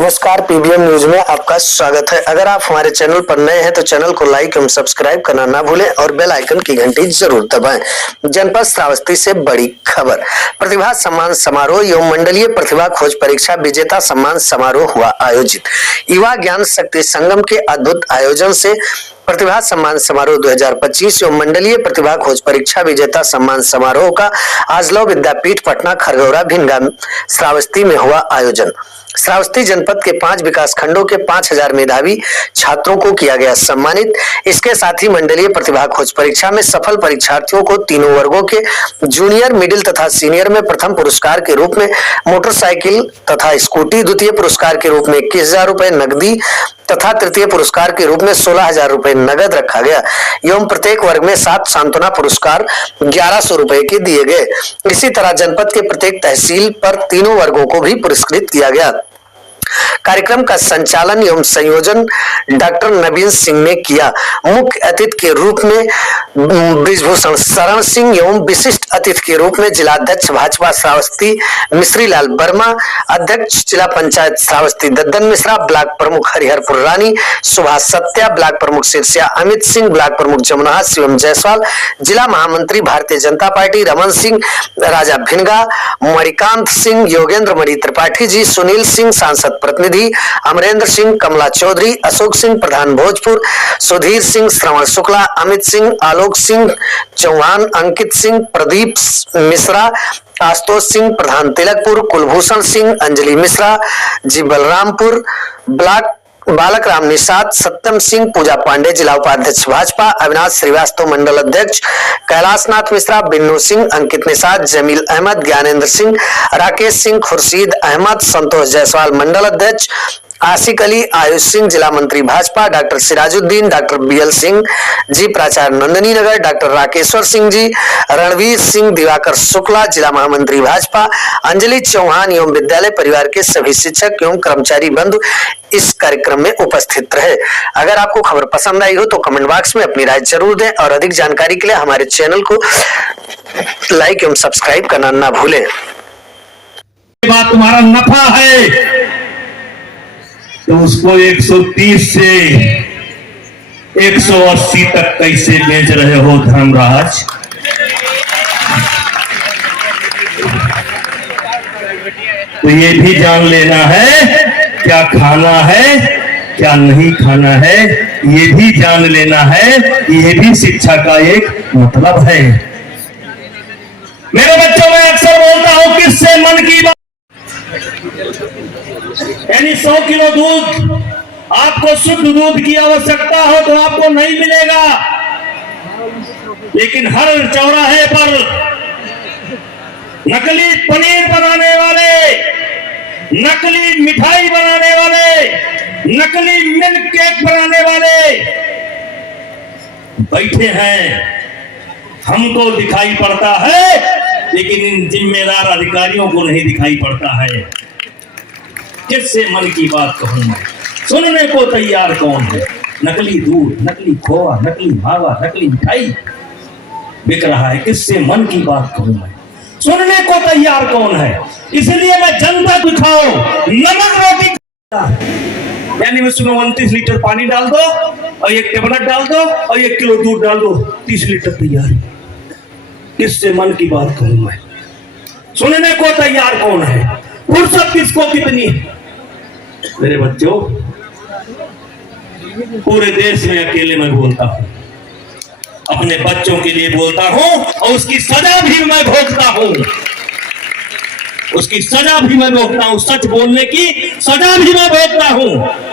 नमस्कार, PBM news में आपका स्वागत है। अगर आप हमारे चैनल पर नए हैं तो चैनल को लाइक एवं सब्सक्राइब करना ना भूलें और बेल आइकन की घंटी जरूर दबाएं। जनपद श्रावस्ती से बड़ी खबर। प्रतिभा सम्मान समारोह एवं मंडलीय प्रतिभा खोज परीक्षा विजेता सम्मान समारोह हुआ आयोजित। युवा ज्ञान शक्ति संगम के अद्भुत आयोजन से प्रतिभा सम्मान समारोह 2025 एवं मंडलीय प्रतिभा खोज परीक्षा विजेता सम्मान समारोह का आज लौ विद्यापीठ पटना, खरगौरा, भिंगा, श्रावस्ती में हुआ आयोजन। श्रावस्ती जनपद के 5 विकास खंडों के 5000 मेधावी छात्रों को किया गया सम्मानित। इसके साथ ही मंडलीय प्रतिभा खोज परीक्षा में सफल परीक्षार्थियों को तीनों वर्गों के जूनियर, मिडिल तथा सीनियर में प्रथम पुरस्कार के रूप में मोटरसाइकिल तथा स्कूटी, द्वितीय पुरस्कार के रूप में 21,000 रुपए नकदी तथा तृतीय पुरस्कार के रूप में 16,000 रुपए नगद रखा गया एवं प्रत्येक वर्ग में 7 सांत्वना पुरस्कार 1100 रुपए के दिए गए। इसी तरह जनपद के प्रत्येक तहसील पर तीनों वर्गों को भी पुरस्कृत किया गया। कार्यक्रम का संचालन एवं संयोजन डॉक्टर नवीन सिंह ने किया। मुख्य अतिथि के रूप में ब्रिजभूषण शरण सिंह एवं विशिष्ट अतिथि के रूप में जिलाध्यक्ष भाजपा श्रावस्ती मिश्री लाल वर्मा, अध्यक्ष जिला पंचायत श्रावस्ती दद्दन मिश्रा, ब्लॉक प्रमुख हरिहरपुर रानी सुभाष सत्या, ब्लॉक प्रमुख सिरसिया अमित सिंह, ब्लॉक प्रमुख जमुना शिवम जायसवाल, जिला महामंत्री भारतीय जनता पार्टी रमन सिंह, राजा भिनगा, मणिकांत सिंह, योगेंद्र मणि त्रिपाठी जी, सुनील सिंह सांसद प्रतिनिधि, अमरेंद्र सिंह, कमला चौधरी, अशोक सिंह प्रधान भोजपुर, सुधीर सिंह, श्रवण शुक्ला, अमित सिंह, आलोक सिंह चौहान, अंकित सिंह, प्रदीप मिश्रा, आशुतोष सिंह प्रधान तिलकपुर, कुलभूषण सिंह, अंजलि मिश्रा जी बलरामपुर, ब्लॉक बालक राम निषाद, सत्यम सिंह, पूजा पांडे जिला उपाध्यक्ष भाजपा, अविनाश श्रीवास्तव मंडल अध्यक्ष, कैलाशनाथ मिश्रा, बिन्नू सिंह, अंकित निषाद, जमील अहमद, ज्ञानेंद्र सिंह, राकेश सिंह, खुर्शीद अहमद, संतोष जायसवाल मंडल अध्यक्ष, आशिक अली, आयुष सिंह जिला मंत्री Bhajpa, doctor Sirajuddin, doctor BL Singh ji प्राचार्य नंदनी नगर, डॉक्टर राकेश्वर सिंह जी, रणवीर सिंह, दिवाकर शुक्ला जिला महामंत्री भाजपा, अंजलि चौहान एवं विद्यालय परिवार के सभी शिक्षक एवं कर्मचारी बंधु इस कार्यक्रम में उपस्थित रहे। अगर आपको खबर पसंद आई हो तो कमेंट बॉक्स में अपनी राय जरूर दें और अधिक जानकारी के लिए हमारे चैनल को लाइक एवं सब्सक्राइब करना ना भूलें। बात तुम्हारा नफा है तो उसको 130 से 180 तक कैसे बेच रहे हो धर्मराज? तो ये भी जान लेना है क्या खाना है क्या नहीं खाना है, ये भी जान लेना है। ये भी शिक्षा का एक मतलब है। मेरे बच्चों में अक्सर बोलता हूं किससे मन की बात, यानी 100 किलो दूध आपको शुद्ध दूध की आवश्यकता हो तो आपको नहीं मिलेगा, लेकिन हर चौराहे पर नकली पनीर बनाने वाले, नकली मिठाई बनाने वाले, नकली मिल्क केक बनाने वाले बैठे हैं। हमको दिखाई पड़ता है लेकिन इन जिम्मेदार अधिकारियों को नहीं दिखाई पड़ता है। किससे मन की बात कहूं मैं, सुनने को तैयार कौन है? नकली दूध, नकली खोआ, नकली मावा, नकली मिठाई बिक रहा है। किससे मन की बात कहूं मैं, सुनने को तैयार कौन है? इसलिए मैं जनता को दिखाओ नमक रोटी, यानी उसमें 29 लीटर पानी डाल दो और 1 टेबलेट डाल दो और 1 किलो दूध डाल दो, 30 लीटर तैयार। किससे मन की बात कहूं मैं, सुनने को तैयार कौन है? फुर्सत किसको कितनी है? मेरे बच्चों, पूरे देश में अकेले मैं बोलता हूं, अपने बच्चों के लिए बोलता हूं और उसकी सजा भी मैं भोगता हूं, उसकी सजा भी मैं भोगता हूं, सच बोलने की सजा भी मैं भोगता हूं।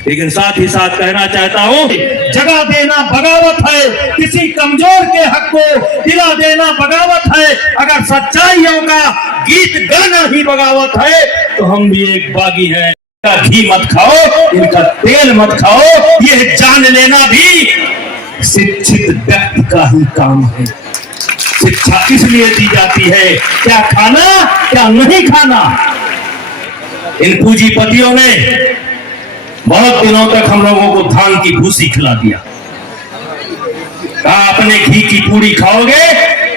लेकिन साथ ही साथ कहना चाहता हूं, जगह देना बगावत है, किसी कमजोर के हक को दिला देना बगावत है। अगर सच्चाइयों का गीत गाना ही बगावत है तो हम भी एक बागी हैं। इनका घी मत खाओ, इनका तेल मत खाओ, ये जान लेना भी शिक्षित व्यक्ति का ही काम है। शिक्षा इसलिए दी जाती है क्या खाना क्या नहीं खाना। इन पूंजीपतियों ने बहुत दिनों तक हम लोगों को धान की भूसी खिला दिया, कहा अपने घी की पूरी खाओगे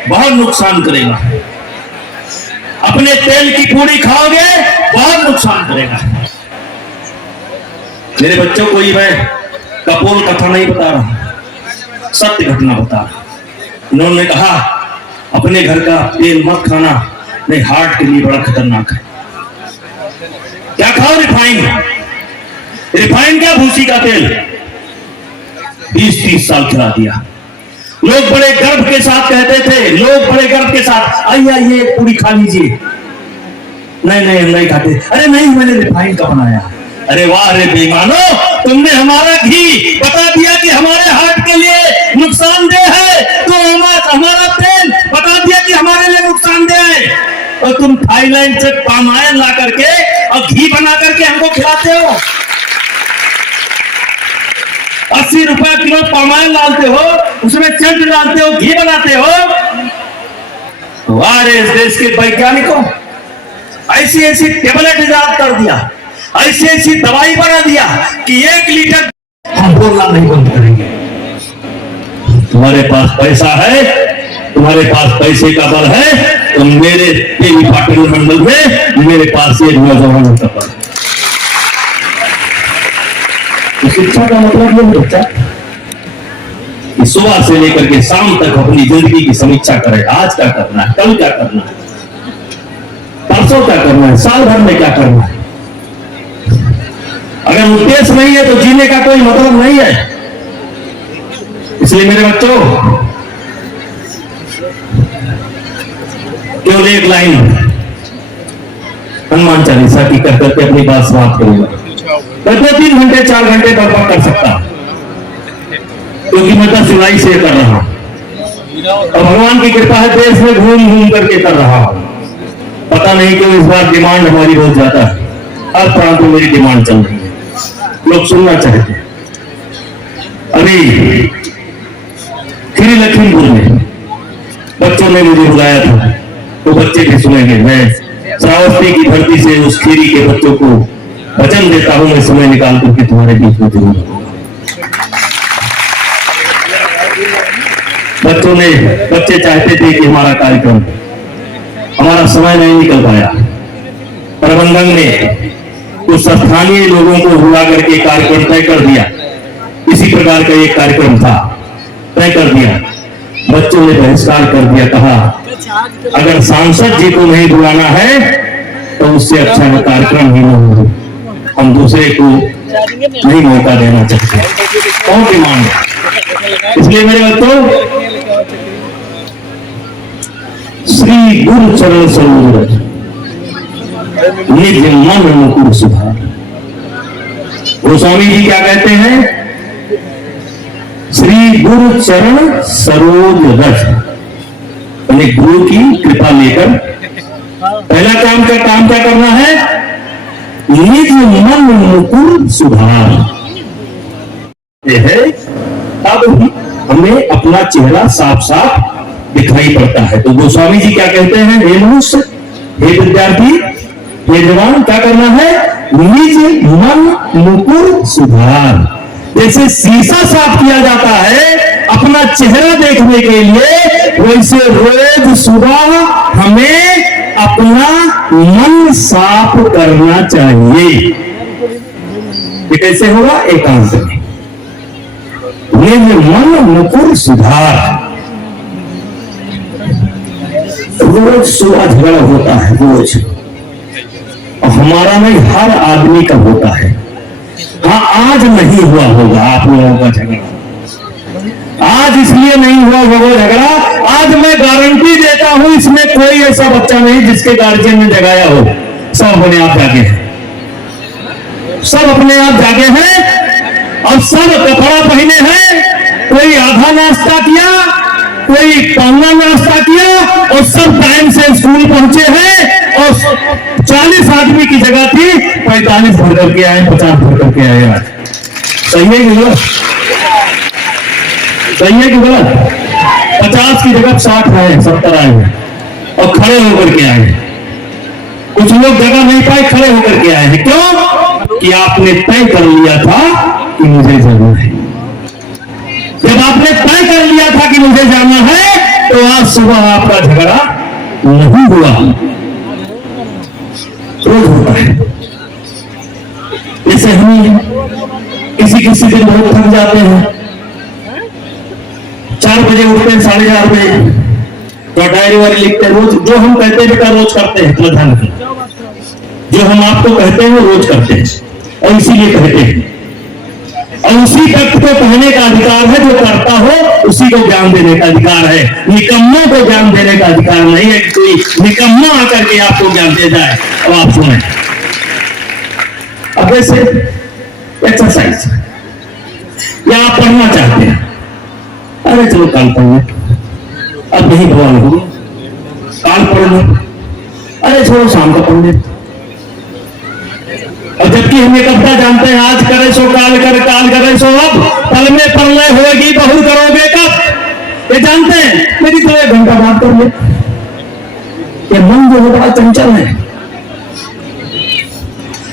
बहुत नुकसान करेगा। अपने तेल की पूड़ी खाओगे बहुत नुकसान करेगा। मेरे बच्चों को ये मैं कपोल कथा नहीं बता रहा, सत्य घटना बता रहा। उन्होंने कहा अपने घर का तेल मत खाना, नहीं हार्ट के लिए बड़ा खतरनाक है। क्या खाओ? रिफाइन। रिफाइन क्या? भूसी का तेल। 20-30 साल खिला दिया। लोग बड़े गर्व के साथ कहते थे, लोग बड़े गर्व के साथ आइए आइए पूरी खा लीजिए। नहीं नहीं हम नहीं खाते। अरे नहीं मैंने रिफाइन का बनाया। अरे वाह रे बेईमानो, तुमने हमारा घी बता दिया कि हमारे हार्ट के लिए नुकसानदेह है, तो हमारा तेल बता दिया कि हमारे लिए नुकसानदेह है, और तुम थाईलैंड से पाम ऑयल ला करके और घी बना करके हमको खिलाते हो। 80 रुपए किलो पाम ऑयल डालते हो, उसमें सेंट डालते हो, घी बनाते हो। वाह रे इस देश के वैज्ञानिकों, ऐसी ऐसी टेबलेट इजाद कर दिया, ऐसी ऐसी दवाई बना दिया कि 1 लीटर हम बोलना नहीं बंद करेंगे। तुम्हारे पास पैसा है, तुम्हारे पास पैसे का बल है, तो मेरे देवी पाटिल मंडल में मेरे पास ये नौजवानों का बल। शिक्षा का मतलब ये बच्चा कि सुबह से लेकर के शाम तक अपनी जिंदगी की समीक्षा करे। आज क्या करना है, कल क्या करना है, परसों क्या करना है, साल भर में क्या करना है। अगर उद्देश्य नहीं है तो जीने का कोई मतलब नहीं है। इसलिए मेरे बच्चों, केवल एक लाइन हनुमान चालीसा की कर करके अपनी बात समाप्त करूंगा। मैं 2-3 घंटे 4 घंटे बर्बाद कर सकता, क्योंकि मैं 10 जुलाई से कर रहा हूं और भगवान की कृपा है देश में घूम घूम करके कर रहा हूं। पता नहीं क्यों इस बार डिमांड हमारी बहुत ज्यादा है, हर प्रांत में मेरी डिमांड चल रही है, लोग सुनना चाहते हैं। अभी खीरी लखीमपुर में बच्चों ने मुझे बुलाया था, तो बच्चे भी सुनेंगे। मैं श्रावस्ती की धरती से उस खीरी के बच्चों को वचन देता हूं, मैं समय निकाल करके तुम्हारे बीच में जरूर आऊंगा। बच्चे चाहते थे कि हमारा कार्यक्रम, हमारा समय नहीं निकल पाया। प्रबंधन ने कुछ स्थानीय लोगों को बुला करके कार्यक्रम तय कर दिया। इसी प्रकार का एक कार्यक्रम था, तय कर दिया। बच्चों ने बहिष्कार कर दिया, कहा अगर सांसद जी को नहीं बुलाना है तो उससे अच्छा कार्यक्रम ही नहीं हो। हम दूसरे को नहीं मौका देना चाहते, कौन डिमांड है। इसलिए मेरे बच्चों, श्री गुरु चरण सरोज निज मन मुकुर सुधार। गोस्वामी जी क्या कहते हैं? श्री गुरु चरण सरोज रज, यानी गुरु की कृपा लेकर पहला काम क्या करना है? निज मन मुकुर सुधार। यह है तब हमें अपना चेहरा साफ साफ दिखाई पड़ता है। तो गोस्वामी जी क्या कहते हैं? हे मनुष्य, हे विद्यार्थी, हे जवान, क्या करना है? निज मन मुकुर सुधार। जैसे शीशा साफ किया जाता है अपना चेहरा देखने के लिए, वैसे रोज सुबह हमें अपना मन साफ करना चाहिए। ये कैसे होगा? एकांत में। निज मन मुकुर सुधार। रोज सुबह झगड़ा होता है, रोज, और हमारा नहीं, हर आदमी का होता है। हाँ, आज नहीं हुआ होगा आप लोगों का झगड़ा, आज इसलिए नहीं हुआ होगा झगड़ा, आज मैं गारंटी देता हूं इसमें कोई ऐसा बच्चा नहीं जिसके गार्जियन ने जगाया हो। सब अपने आप जागे हैं, सब अपने आप जागे हैं और सब कपड़ा पहने हैं। कोई आधा नाश्ता किया, कोई पौना नाश्ता किया, और सब टाइम से स्कूल पहुंचे हैं। और 40 आदमी की जगह थी 45 भर करके आए, 50 भर करके आए। आज सही है कि गलत? सही है कि गलत? 50 की जगह 60 आए, 70 आए और खड़े होकर के आए। कुछ लोग जगह नहीं पाए, खड़े होकर के आए हैं। क्यों? कि आपने तय कर लिया था कि मुझे जाना है। जब आपने तय कर लिया था कि मुझे जाना है, तो आज सुबह आपका झगड़ा नहीं हुआ। रोज होता है। जैसे हम किसी दिन बहुत थक जाते हैं, 4 बजे उठते हैं, 4:30 बजे, तो डायरी वारी लिखते हैं, रोज जो हम कहते हैं बेटा रोज करते हैं, तो ध्यान रखें, जो हम आपको कहते हैं वो रोज करते हैं और इसीलिए कहते हैं। और उसी व्यक्ति को कहने का अधिकार है जो करता हो, उसी को ज्ञान देने का अधिकार है। निकम्मों को ज्ञान देने का अधिकार नहीं है कि कोई निकम्मा आकर के आपको ज्ञान दे जाए। अब आप सुने, अब जैसे एक्सरसाइज या आप पढ़ना चाहते हैं, अरे चलो कल पढ़ लो, अब नहीं भगवान हो, काल पढ़ लो, अरे छोड़ो शाम को पढ़ लो। और जबकि हम एक अपना जानते हैं, आज करे सो काल कर, काल करे सो अब, कल में प्रलय होगी बहु करोगे कब, ये जानते हैं। मेरी तो 1 घंटा बात कर ले, ये मन जो है बड़ा चंचल है।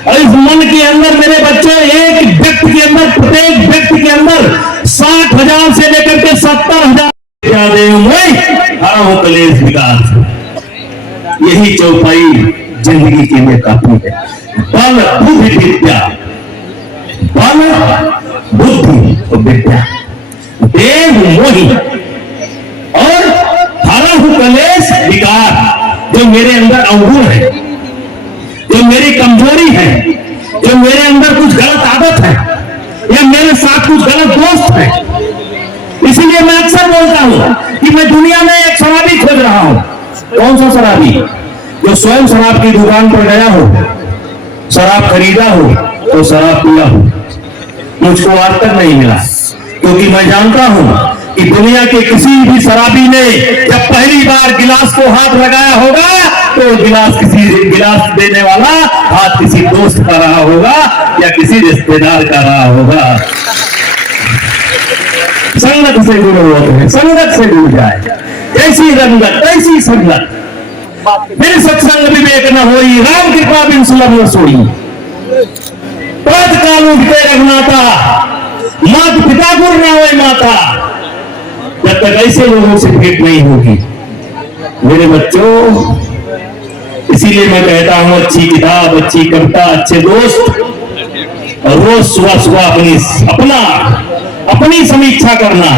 और इस मन के अंदर मेरे बच्चों, एक व्यक्ति के अंदर, प्रत्येक व्यक्ति के अंदर 60,000 से लेकर के 70,000 कलेश विकास, यही चौपाई जिंदगी के लिए काफी है। बल बुद्धि विद्या, बल बुद्धि और विद्या, देव मोहि और हरहु कलेश विकार, जो मेरे अंदर अवगुण है, जो मेरी कमजोरी है, जो मेरे अंदर कुछ गलत आदत है या मेरे साथ कुछ गलत दोस्त है। इसीलिए मैं अक्सर बोलता हूं कि मैं दुनिया में एक शराबी खोज रहा हूं। कौन सा शराबी? जो स्वयं शराब की दुकान पर गया हो, शराब खरीदा हो तो शराब पिया हो। मुझको आज तक नहीं मिला, क्योंकि मैं जानता हूं कि दुनिया के किसी भी शराबी ने जब पहली बार गिलास को हाथ लगाया होगा तो गिलास देने वाला हाथ किसी दोस्त का रहा होगा या किसी रिश्तेदार का रहा होगा। संगत से जुड़े होते हैं, संगत से जुड़ जाए, जैसी रंगत तैसी संगत, फिर सत्संग विवेक न होई, राम कृपा बिन सुलभ न सोई। प्रात काल उठते रघुनाथा, मात पिता गुरु न होए माता। जब तक ऐसे लोगों से भेंट नहीं होगी मेरे बच्चों, इसीलिए मैं कहता हूं अच्छी किताब, अच्छी कविता, अच्छे दोस्त, और रोज सुबह सुबह अपनी समीक्षा करना,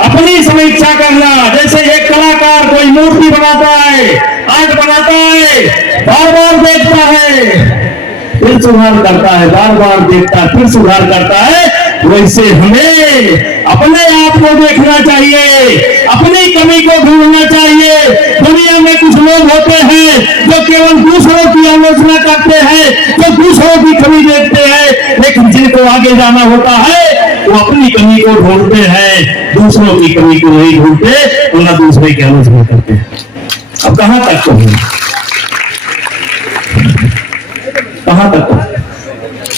अपनी समीक्षा करना। जैसे एक कलाकार कोई मूर्ति बनाता है, आर्ट बनाता है, बार बार देखता है फिर सुधार करता है, बार बार देखता है फिर सुधार करता है, वैसे हमें अपने आप को देखना चाहिए, अपनी कमी को ढूंढना चाहिए। दुनिया में कुछ लोग होते हैं जो केवल दूसरों की आलोचना करते हैं, जो दूसरों की कमी देखते हैं, लेकिन जिनको आगे जाना होता है वो अपनी कमी को ढूंढते हैं, दूसरों की कमी को नहीं ढूंढते, तो ना दूसरे की आलोचना करते हैं। अब कहां तक कहूं, कहां तक?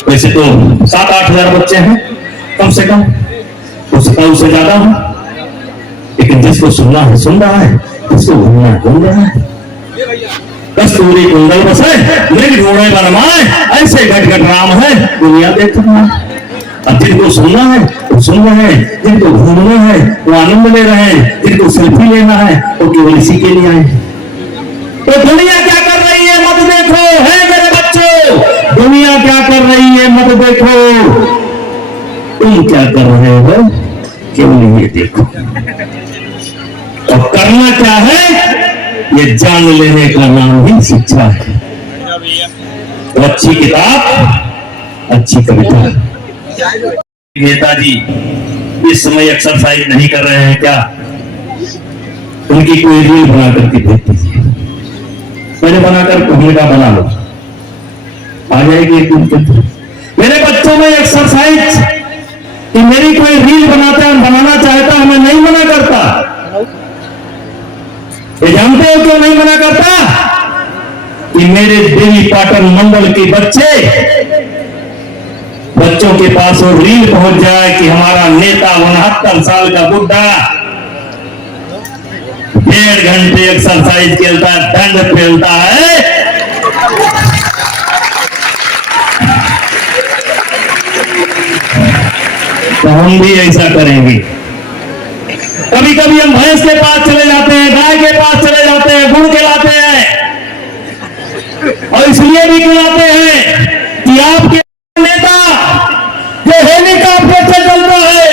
वैसे तो 7-8 हजार बच्चे हैं कम से कम, उससे ज्यादा हूं, लेकिन जिसको सुनना है सुन रहा है, जिसको घूमना है घूम रहा है। कस्तूरी कुंडल बसे मेरी घोड़े बनवाए, ऐसे घट घट राम है दुनिया देख रहा है। अब जिनको सुनना है वो सुन रहे हैं, जिनको घूमना है वो आनंद ले रहे हैं, जिनको सेल्फी लेना है वो केवल इसी के लिए आए। तो दुनिया क्या कर रही है मत देखो, है मेरे बच्चों, दुनिया क्या कर रही है मत देखो, तुम क्या कर रहे हो केवल ये देखो। और करना क्या है ये जान लेने का नाम ही शिक्षा है। तो अच्छी किताब, अच्छी कविता। नेताजी इस समय एक्सरसाइज नहीं कर रहे हैं क्या? उनकी कोई रील बना करके भेज दीजिए, मैंने बनाकर कहने का बना लो, आ जाएगी एक दिन। मेरे बच्चों में एक्सरसाइज कि मेरी कोई रील बनाना चाहता है, मैं नहीं मना करता। ये जानते हो क्यों नहीं मना करता? कि मेरे देवी पाटन मंडल के बच्चों के पास वो रील पहुंच जाए कि हमारा नेता 69 साल का बुढ़ा 1.5 घंटे एक्सरसाइज खेलता है, दंड फैलता है। तो हम भी ऐसा करेंगे। कभी कभी हम भैंस के पास चले जाते हैं, गाय के पास चले जाते हैं, गुड़ खिलाते हैं, और और इसलिए भी खिलाते हैं कि आपके नेता जो हेलीकॉप्टर से चलता है,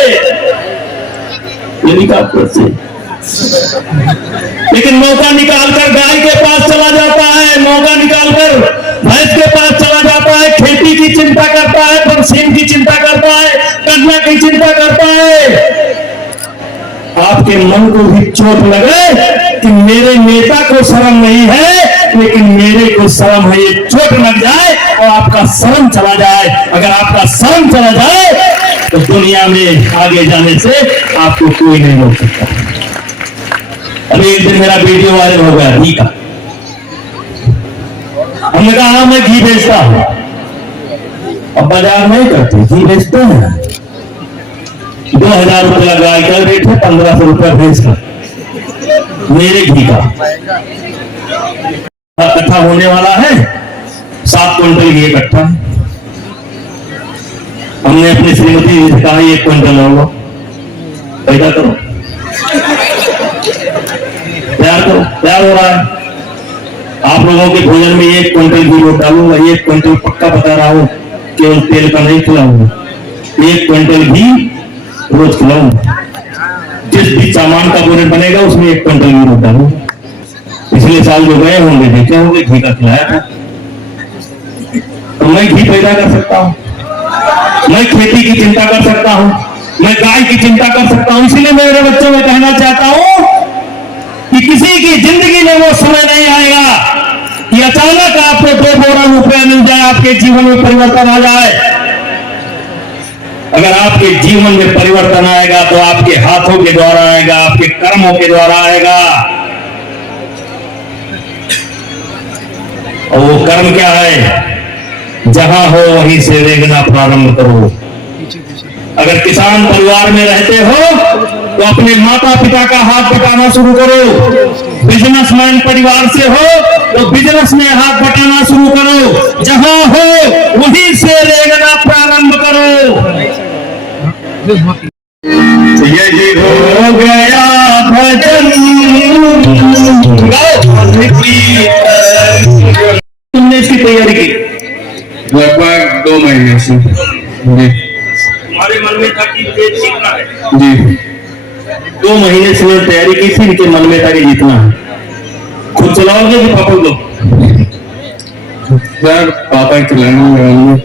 हेलीकॉप्टर से, लेकिन मौका निकालकर गाय के पास चला जाता है, मौका निकालकर भैंस के पास चला जाता है, खेती की चिंता करता है, बरसीन की चिंता करता है, गन्ना की चिंता करता है। आपके मन को भी चोट लगे कि मेरे नेता को शर्म नहीं है, लेकिन मेरे को शर्म है, ये चोट लग जाए और आपका शर्म चला जाए। अगर आपका शर्म चला जाए तो दुनिया में आगे जाने से आपको कोई नहीं रोक सकता। अभी एक दिन मेरा वीडियो वायरल हो गया घी का। हमने कहा मैं घी बेचता हूं, अब बाजार नहीं करते, घी बेचते हैं। 2000 रुपया गाय का रेट है, 1500 रुपया भैंस का, मेरे घी का इकट्ठा होने वाला है। 7 क्विंटल घी इकट्ठा है। हमने अपनी श्रीमती जी से कहा 1 क्विंटल होगा, पैदा करो, तैयार करो, तैयार हो रहा है। आप लोगों के भोजन में 1 क्विंटल घी रोट डालूंगा, 1 क्विंटल पक्का बता रहा हूं, केवल तेल का नहीं खिलाऊंगा, 1 क्विंटल घी रोज खिलाऊंगा। जिस भी सामान का बोरे बनेगा उसमें 1 क्विंटल घी रोट डालूंगा। पिछले साल जो गए होंगे देखे होंगे घी का खिलाया था। तो मैं घी पैदा कर सकता हूं, मैं खेती की चिंता कर सकता हूं, मैं गाय की चिंता कर सकता हूं। इसलिए मेरे बच्चों में कहना चाहता हूं कि किसी की जिंदगी में वो समय नहीं आएगा कि अचानक आपको 2 बोरा रुपया मिल जाए, आपके जीवन में परिवर्तन आ जाए। अगर आपके जीवन में परिवर्तन आएगा तो आपके हाथों के द्वारा आएगा, आपके कर्मों के द्वारा आएगा। और वो कर्म क्या है? जहां हो वहीं से रेंगना प्रारंभ करो। अगर किसान परिवार में रहते हो तो अपने माता पिता का हाथ बटाना शुरू करो। बिजनेसमैन परिवार से हो तो बिजनेस में हाथ बटाना शुरू करो। जहां हो वहीं से रेंगना प्रारंभ करो। यही हो गया भजन। तुमने इसकी तैयारी की लगभग 2 महीने से। जी, तुम्हारे मन में था कि मुझे जीतना है। जी, 2 महीने से तैयारी की थी, इनके मन में था कि जीतना है। खुद चलाओगे कि पापा को? सर पापा ही चलाएंगे।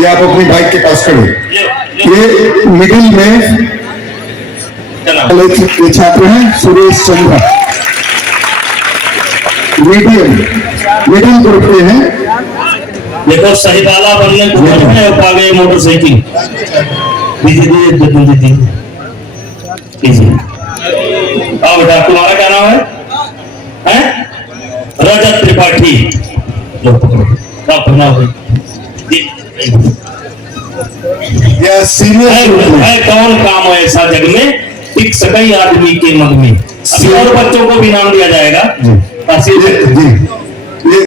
ये आप अपनी बाइक के पास खड़े। ये मिडिल में ये छात्र हैं सुरेश चंद्रा, मिडिल ग्रुप के हैं। देखो सहिताला बनने को है और पा गए मोटरसाइकिल। आओ बेटा, तुम्हारा क्या नाम है? रजत त्रिपाठी। लो पकड़ो, आप नाम यह सीनियर है। कौन काम ऐसा जग में टिक सके आदमी के मग में। अभी और बच्चों को भी नाम दिया जाएगा। जी।